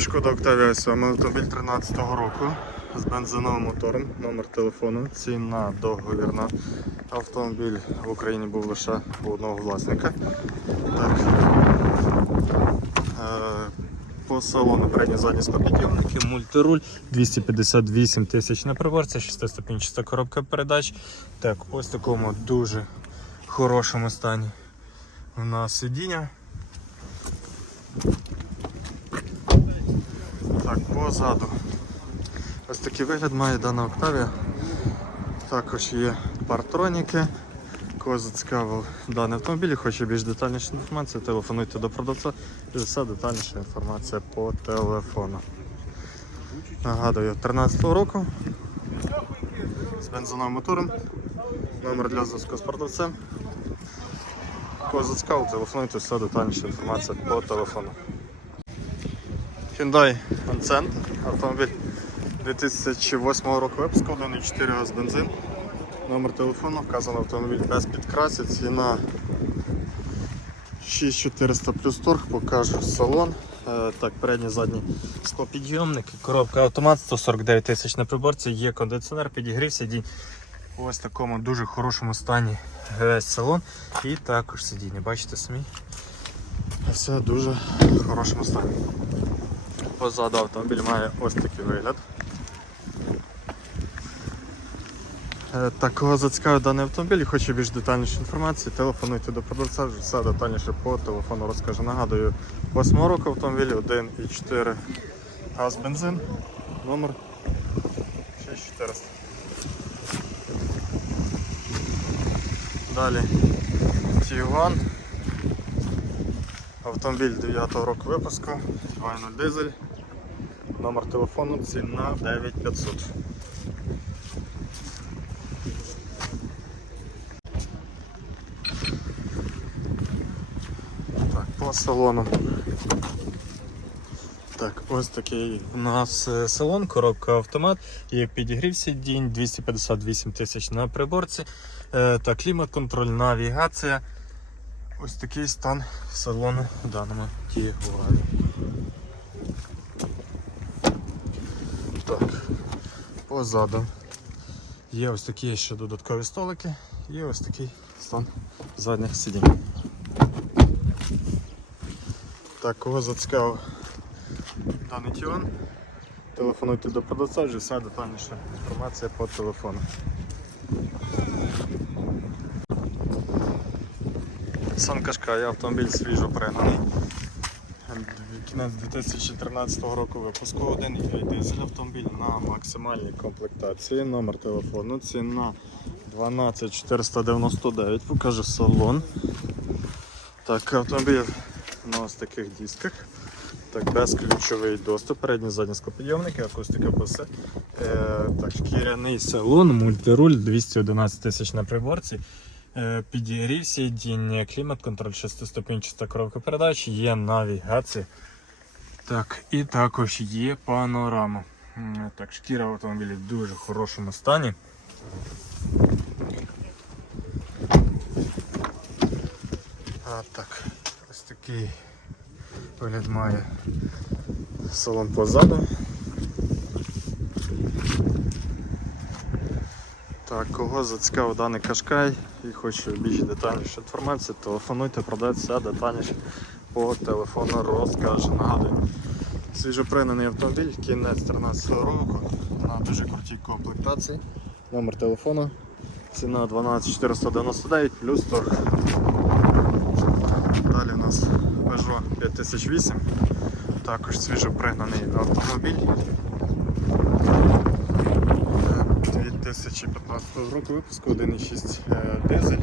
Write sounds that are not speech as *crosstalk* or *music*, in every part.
Шкода Octavia 7 автомобіль 13 року з бензиновим мотором, номер телефону, ціна договірна. Автомобіль в Україні був лише у одного власника. Так. Е, По салону передні задні склопідйомники, мультируль, 258 тисяч на приборці, 6 коробка передач. Так, ось такому дуже хорошому стані у нас сидіння. Позаду. Ось такий вигляд має дана Octavia. Також є партроніки. Кого зацікавив даний автомобіль, хоче більш детальніше інформацію, телефонуйте до продавця і все детальніша інформація по телефону. Нагадую, 13 року з бензиновим мотором. Номер для зв'язку з продавцем. Кого телефонуйте, все детальніша інформація по телефону. Hyundai Accent, автомобіль 2008 року випуску, 1,4 газ бензин. Номер телефону, вказано автомобіль без підкрасів, ціна 6400 плюс торг, покажу салон. Е, Так, передні задні склопідйомники, коробка автомат 149 тисяч на приборці, є кондиціонер, підігрів сидінь. Ось в такому дуже хорошому стані весь салон і також сидіння. Бачите самі? Все в дуже хорошому стані. Позаду автомобіль має ось такий вигляд. Е, Так, кого зацікавив даний автомобіль і хоче більш детальніше інформації, телефонуйте до продавця, все детальніше по телефону розкажу. Нагадую, 8 року автомобіль 1,4 газ бензин, номер 6400. Далі Tiguan. Автомобіль 9 року випуску, 2.0 дизель, номер телефону, ціна 9500. Так, по салону. Так, ось такий у нас е, салон, коробка автомат, є підігрів сидінь, 258 тисяч на приборці. Е, Так, клімат, контроль, навігація. Ось такий стан салону в даному Тігуані. Позаду є ось такі ще додаткові столики і ось такий стан задніх сидінь. Так, кого зацікавив даний Тіон, телефонуйте до продавця, вже вся детальніша інформація по телефону. Сан Кашкай, автомобіль свіжо пригнаний. Кінець 2013 року випуску один дизель автомобіль на максимальній комплектації. Номер телефону, ціна 12499, покажу салон. Так, автомобіль на ось таких дисках. Так, безключовий доступ, передні задні склопідйомники, акустика босе. Е, так, шкіряний салон, мультируль, 211 тисяч на приборці. Е, підігрів сидіння, клімат, контроль 6-ступінчаста коробка передач, є навігація. Так, і також є панорама. Так, шкіра в автомобілі в дуже хорошому стані. А, так, ось такий вигляд має салон позаду. Так, кого зацікавив даний кашкай і хоче більш детальніше інформації, телефонуйте, продавця детальніше по телефону розкаже. Нагадую, свіжопринений автомобіль, кінець 13 року на дуже крутій комплектації. Номер телефону, ціна 12499 плюс торг. Далі у нас Peugeot 5008, також свіжопригнаний автомобіль. 2015 року випуску 1.6 е, дизель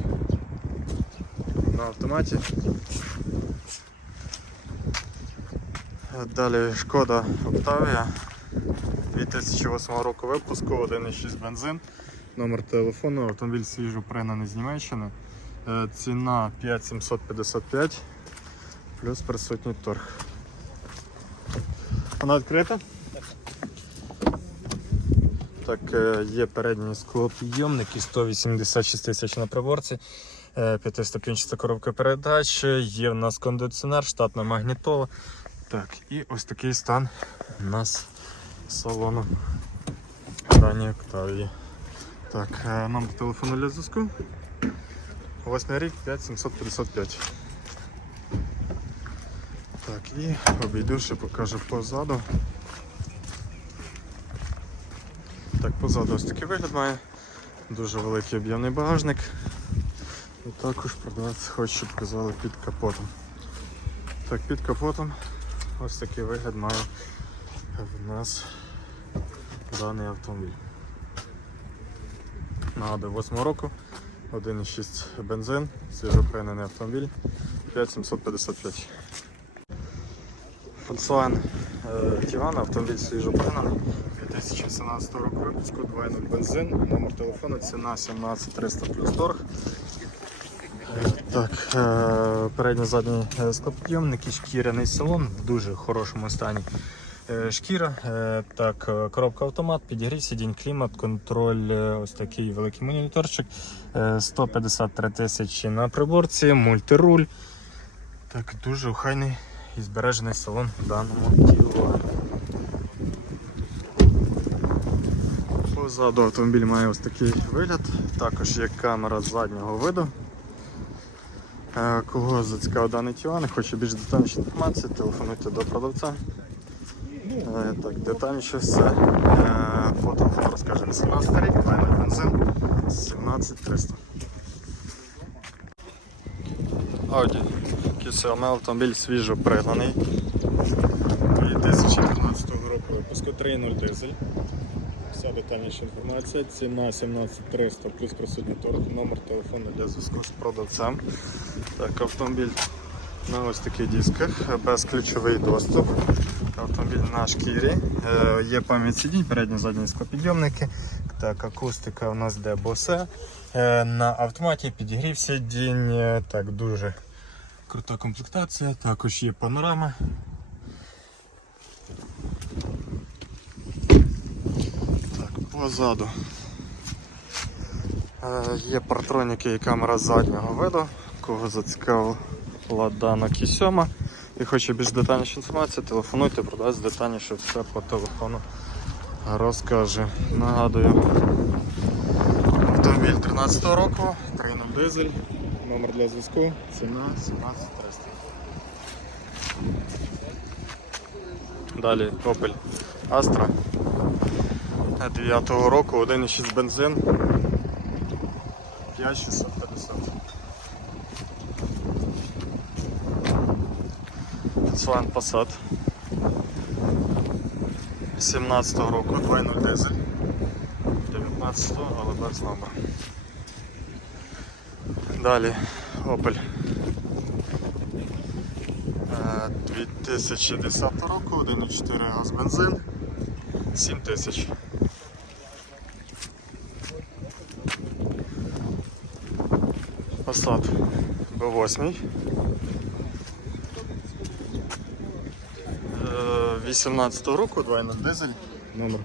на автоматі. Далі шкода Octavia 2008 року випуску 1.6 бензин. Номер телефону, автомобіль свіжо пригнаний з Німеччини. Е, Ціна 5755 плюс присутній торг. Вона відкрита? Так, е, є передні склопідйомники 186 тисяч на приборці, е, п'ятиступінчаста коробка передач, є в нас кондиціонер, штатна магнітола. Так, і ось такий стан у нас салону дані Октавії. Так, е, номер телефону для зв'язку. Восьмий рік 5755. Так, і обійду ще покажу позаду. Так, позаду ось такий вигляд має. Дуже великий об'ємний багажник. І також продавець хоче, показали під капотом. Так, під капотом ось такий вигляд має в нас даний автомобіль. Нагадую, 8 року, 1,6 бензин, свіжопринений автомобіль, 5755. Volkswagen е, Tiguan, автомобіль свіжопринений, 2017 року випуску, 2.0 бензин, номер телефону, ціна 17300 плюс торг. Так, е, передній задній е, склопідйомник і шкіряний салон в дуже хорошому стані. Е, Шкіра, так, коробка автомат, підігрів сидінь, клімат, контроль, ось такий великий моніторчик, е, 153 тисячі на приборці, мультируль. Так, дуже охайний і збережений салон в даному Tiguan. Позаду автомобіль має ось такий вигляд, також є камера заднього виду. Е, Кого зацікавив даний Тіон, хоче більш детальніше інформації, телефонуйте до продавця. Е, Так, детальніше все телефону розкажемо. 17 рік, 2.0 бензин, 17300. Audi QCM автомобіль свіжо пригнаний. 2012 року випуску 3.0 дизель. Вся детальніша інформація. Ціна 17300 плюс присутній торг, номер телефону для зв'язку з продавцем. Так, автомобіль на ось таких дисках, безключовий доступ. Автомобіль на шкірі. Е, Є пам'ять сидінь, передні задні склопідйомники. Так, акустика у нас де босе. Е, На автоматі підігрів сидінь. Е, Так, дуже крута комплектація. Також є панорама. Позаду. Е, Є партроніки і камера заднього виду. Кого зацікавила дана Q7 і хоче більш детальніше інформацію, телефонуйте, продасть детальніше все по телефону розкаже. Нагадую, автомобіль 13 року, 3.0 дизель, номер для зв'язку, ціна 17300. Далі Opel Astra 9 року, 1,6 бензин, 5650. Volkswagen Passat 17 го року, 2.0 дизель, 19 але без номера. Далі Opel Е, 2010 року, 1.4 газ бензин, 7 тисяч. Passat B8. Е, 18 року, 2.0 дизель, номер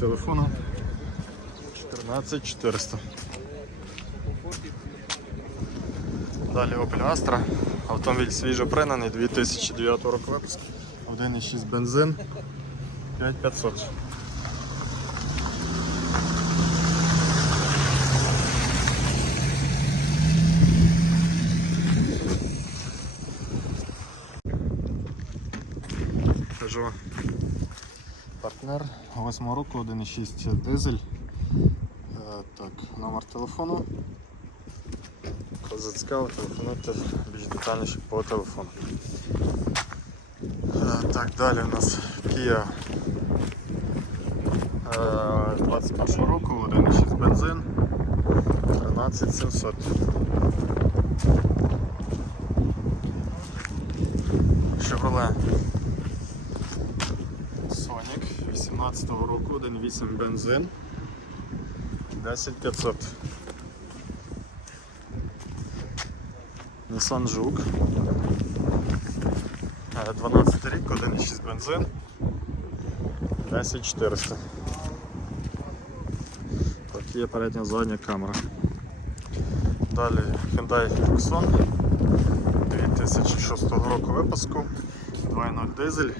телефону 14400. Далі Opel Astra, автомобіль свіжо пригнаний, 2009 року випуску, 1.6 бензин, 5500. Peugeot партнер 8 року, 1,6 дизель. Е, Так, номер телефону. Зацікаво, телефонуйте більш детальніше по телефону. Е, Так, далі у нас Kia е, 21 року, 1,6 бензин, 13700. Chevrolet 18 року, 1.8 бензин, 10500. Nissan Жук. Е, 12 рік, 1.6 бензин, 10400. Так, є передня задня камера. Далі Hyundai Tucson 2006 року випуску. 2.0 дизель.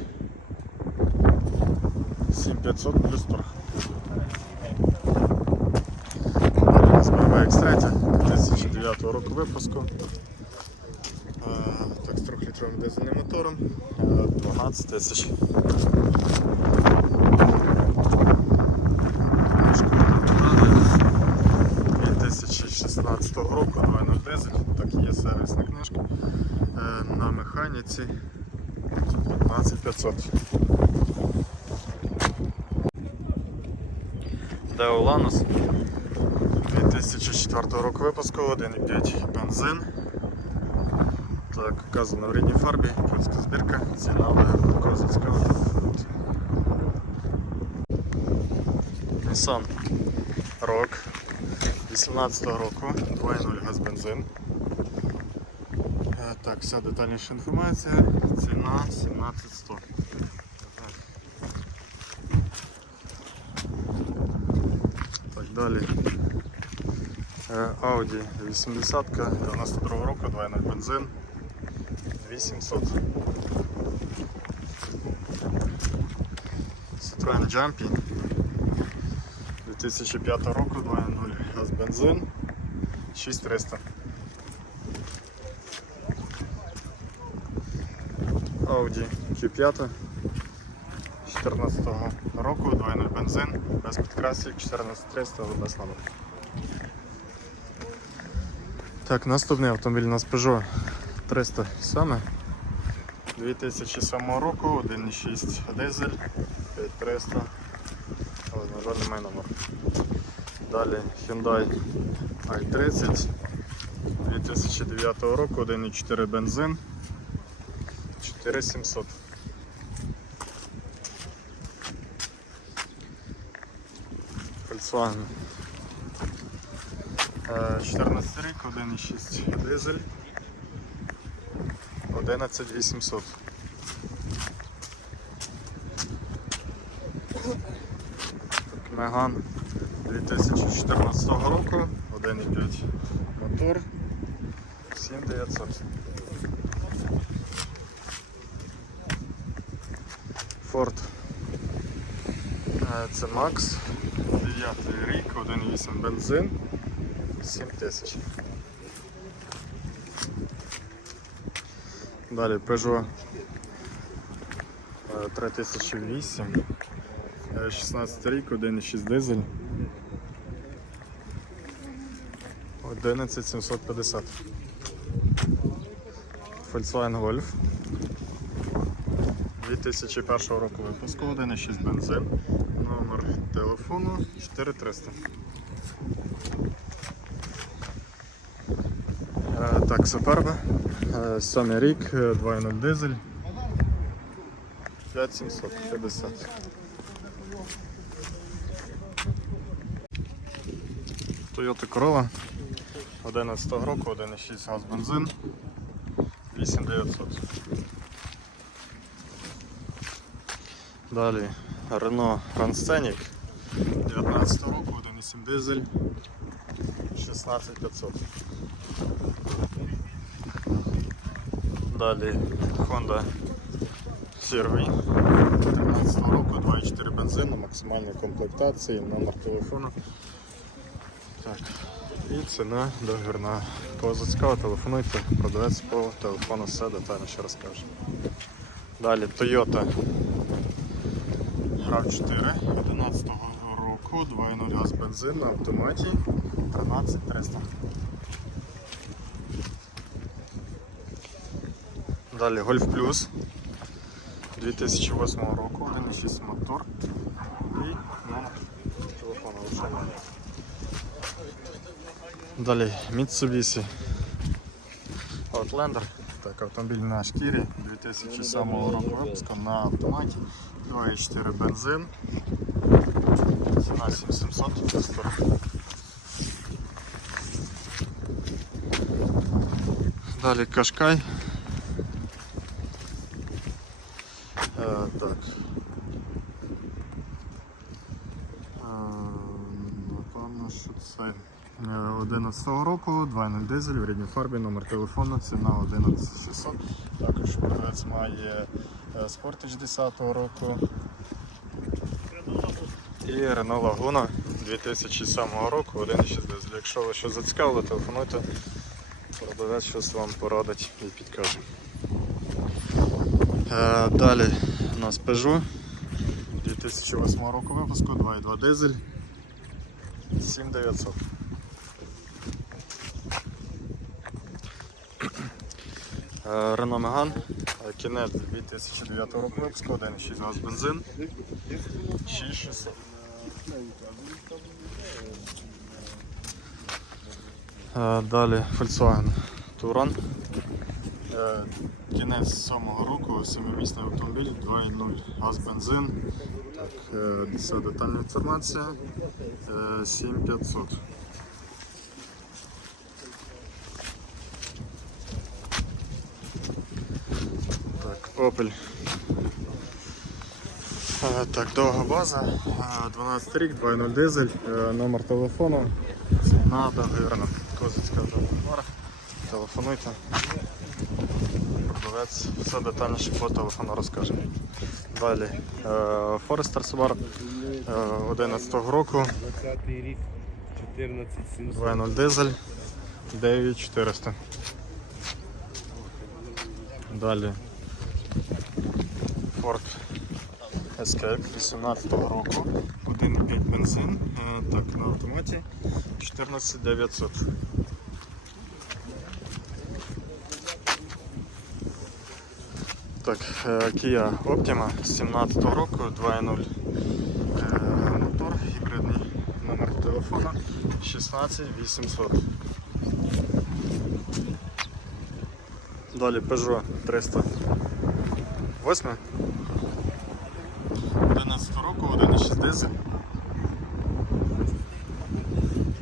7500 плюс торг. Нас X3 2009 року випуску. Так, з 3-літровим дизельним мотором. Е, 12 тисяч. Далі 2016 року 2.0 дизель, так є сервісна книжка. Е, На механіці 15500. Део Ланос 2004 року випуску, 1,5 бензин. Так, вказано в рідній фарбі, польська збірка, ціна вигідна, козацька. Nissan Rogue 18 року, 2.0 газ бензин. Е, Так, вся детальніша інформація. Ціна 17100. Далі. Audi 80 92 року, 2.0 бензин. 2700. Citroen Jumpy 2005 року, 2.0 газ бензин. 6300. Audi Q5 14 року, 2.0 бензин, без підкрасів, 14300, але без номер. Так, наступний автомобіль у нас Peugeot 307 2007 року, 1.6 дизель, 5300, але на жаль немає номер. Далі Hyundai i30 2009 року, 1.4 бензин, 4700. Volkswagen. Е, 14 рік, 1.6 дизель. 11800. Меган 2014 року, 1.5 мотор, 7900. Ford. Е, Це Max, 9 рік, 1.8 бензин, 7000. Далі Peugeot е, 3008, е, 16 рік, 1.6 дизель. 11750. Volkswagen Golf 2001 року випуску, 1.6 бензин, телефону 4300. Е, Так, Superb, е, 7 рік, е, 2.0 дизель, 5750. Toyota Corolla 11 року, 1.6 газ бензин, 8900. Далі Renault Grand Scenic 19 року, 1.7 дизель, 16500. Далі Honda CR-V 13 року, 2.4 бензин на максимальній комплектації, номер телефону. Так. І ціна договірна. Кого зацікаво, телефонуйте, продавець по телефону все детальніше розкаже. Далі Toyota RAV4 11 року, 2.0 газ бензин на автоматі 13300. Далі Golf Plus 2008 року, 1.6 мотор і номер телефону лише. Далі Mitsubishi Outlander. Так, автомобіль на шкірі 2007 року випуску на автоматі. 2.4 бензин. Ціна 7700 40. Далі Кашкай. Е, так. Е, напевно, що це 11 року, 2.0 дизель в рідній фарбі, номер телефону, ціна 11600. Також продавець має е, Sportage 10 року. І Renault Laguna 2007 року, 1.6 дизель. Якщо ви щось зацікавили, телефонуйте, продавець щось вам порадить і підкаже. Е, Далі у нас Peugeot 2008 року випуску, 2.2 дизель, 7900. Е, Renault Megane, е, кінець 2009 року випуску, 1.6 газ бензин, 6600. Е, Далі Volkswagen Touran. Е, Кінець сьомого року, 7-місний автомобіль, 2.0 газ бензин. Так, е, це детальна інформація. Е, 7500. Так, Opel. Е, Так, довга база, е, 12 рік, 2.0 дизель, е, номер телефону, ціна договірна, Козицька договор. Телефонуйте. Продавець все детальніше по телефону розкаже. Далі е, Forester Subaru е, 11 року, 20 рік, 14 700. 2.0 дизель, 9400. Далі Ford Escape 18 року, 1.5 бензин, е, так, на автоматі 14900. Так, е, Kia Optima 17 року, 2.0 е, мотор, гібридний номер телефону 16800. Далі Peugeot 308. 11 року, 1.6 дизель.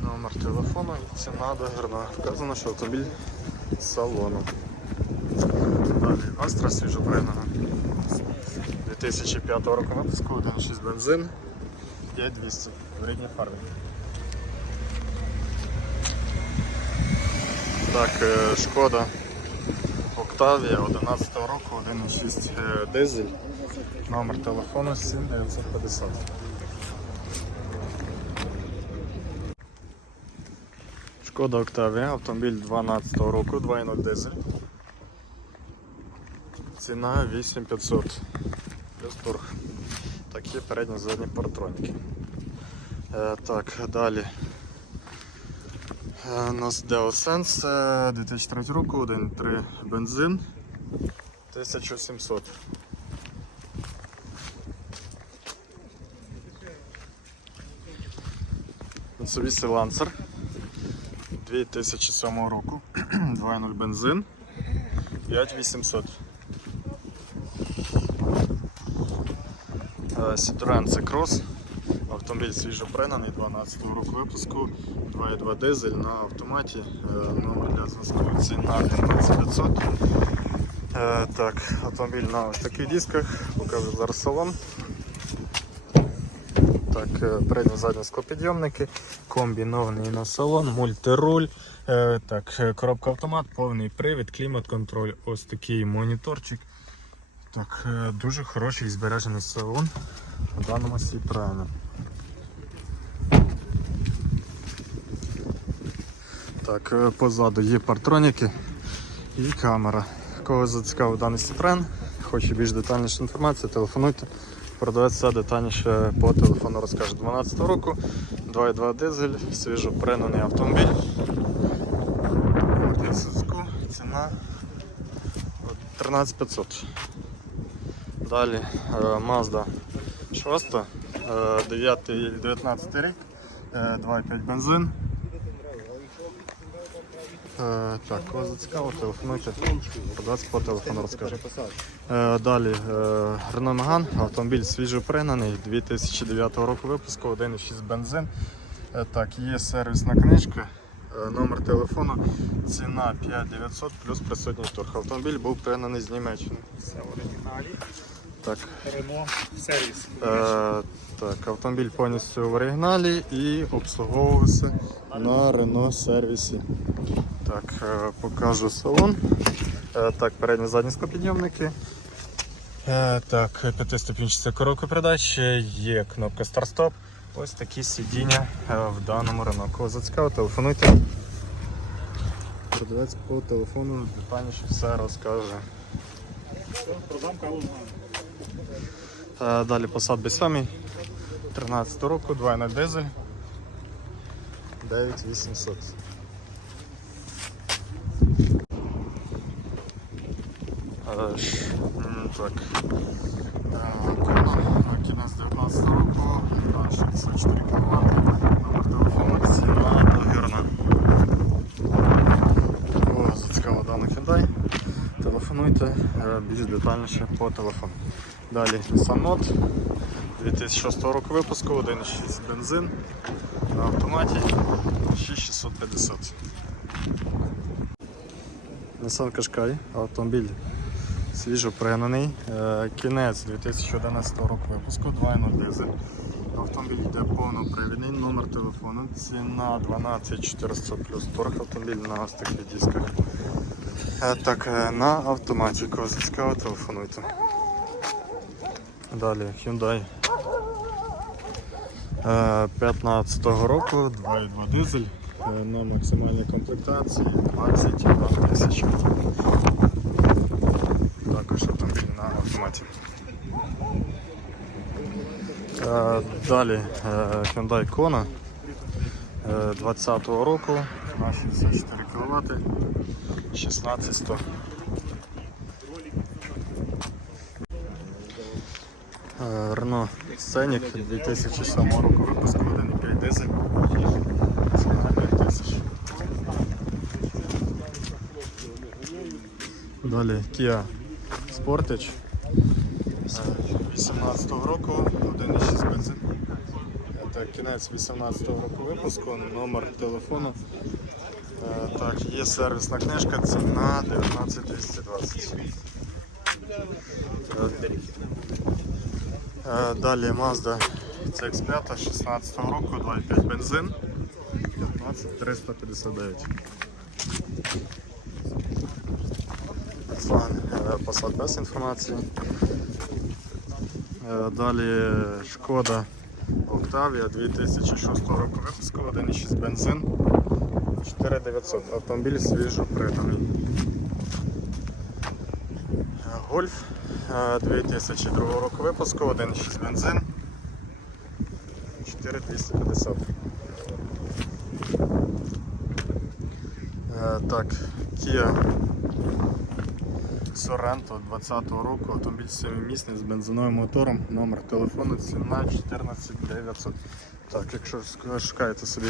Номер телефону і ціна догарна. Вказано, що автомобіль з салону. Далі Astra свіжопригнана. 2005 року випуску, 1.6 бензин, 5200 в рідній фарбі. Так, е, шкода Octavia 11 року, 1.6 е, дизель, номер телефону 7950. Шкода Octavia, автомобіль 12 року, 2.0 дизель. Ціна 8500 плюс торг. Такі передні задні партроніки. Е, так, далі. Е, у нас DeoSense е, 2003 року, 1.3 бензин 1700. Mitsubishi Lancer 2007 року, *clears throat* 2.0 бензин. 5800. Е, Citroen C-Cross, автомобіль свіжопринений 12 року випуску, 2.2 дизель на автоматі, е, номер для зв'язку ціна 15500. Е, Так, автомобіль на ось таких дисках, покажу зараз салон. Так, е, передні задні склопідйомники, комбінований на салон, мультируль, е, так, е, коробка автомат, повний привід, клімат-контроль, ось такий моніторчик. Так, дуже хороший збережений салон в даному Citroen. Так, позаду є партроніки і камера. Кого зацікавив даний Citroen, хоче більш детальніше інформацію, телефонуйте. Продавець все детальніше по телефону розкаже 12 року, 2.2 дизель, свіжо принений автомобіль. Для ціна 13500. Далі е, Mazda 6, е, 9, 19 рік, е, 2,5 бензин. Е, Так, кого зацікаво, телефонуйте, продавець по телефону розкаже. Е, Далі е, Renault Megane, автомобіль свіжопригнаний, 2009 року випуску, 1,6 бензин. Е, Так, є сервісна книжка, е, номер телефону, ціна 5900 плюс присутній торг. Автомобіль був пригнаний з Німеччини. Все в оригіналі. Так, Рено сервіс. Е, так, автомобіль повністю в оригіналі і обслуговувався на Renault сервісі. Так, е, покажу салон. Е, так, передні задні склопідйомники. Е, так, п'ятиступінчата коробка передач, є кнопка старт-стоп. Ось такі сидіння в даному. Кого зацікаво, телефонуйте. Продавець по телефону детальніше все розкаже. Далі Passat B7 13 року, 2.0 дизель 9800. Е, Так. Кінець 19 року, 64 кВт, номер телефону, ціна договірна. Кого даний Hyundai, телефонуйте е, більш детальніше по телефону. Далі Note 2006 року випуску, 1.6 бензин на автоматі 6650. Nissan Qashqai, автомобіль свіжо пригнаний. Е, Кінець 2011 року випуску, 2.0 дизель. Автомобіль йде повнопривідний, номер телефону, ціна 12400 плюс торг автомобіль на ось таких дисках. Е, Так, е, на автоматі, кого зацікаво, телефонуйте. Далі Hyundai е, 15-го року, 2.2 дизель на максимальній комплектації 21 тисяча. Автоматі. Е, Далі е, Hyundai Kona е, 20-го року на 64 кВт 16100. Е, Renault Scenic 2007 року випуску 1.5 дизель. Ціна 5 тисяч. Далі Kia Sportage е, 18 року 1.6 бензин. Це кінець 18 року випуску, номер телефону. Е, Так, є сервісна книжка, ціна 19220. Е, Далі Mazda CX5 16 року, 2.5 бензин, 15359. Volkswagen е, Passat без інформації. Е, Далі Шкода Octavia 2006 року випуску, 1.6 бензин, 4900. Автомобіль свіжо приданий. Гольф е, 2002 року випуску, 1.6 бензин, 4250. Е, Так, Kia Sorento 20 року, автомобіль 7-місний з бензиновим мотором, номер телефону, ціна 14900. Так, якщо шукаєте собі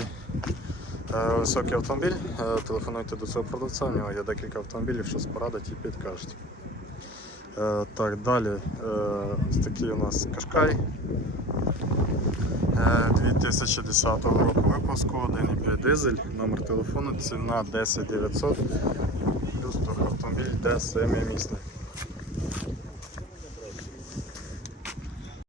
е, високий автомобіль, е, телефонуйте до цього продавця, у нього є декілька автомобілів, щось порадить і підкажуть. Е, Так, далі е, ось такий у нас Кашкай. Е, 2010 року випуску, 1,5 дизель, номер телефону, ціна 10900, плюс торг автомобіль йде 7 місний.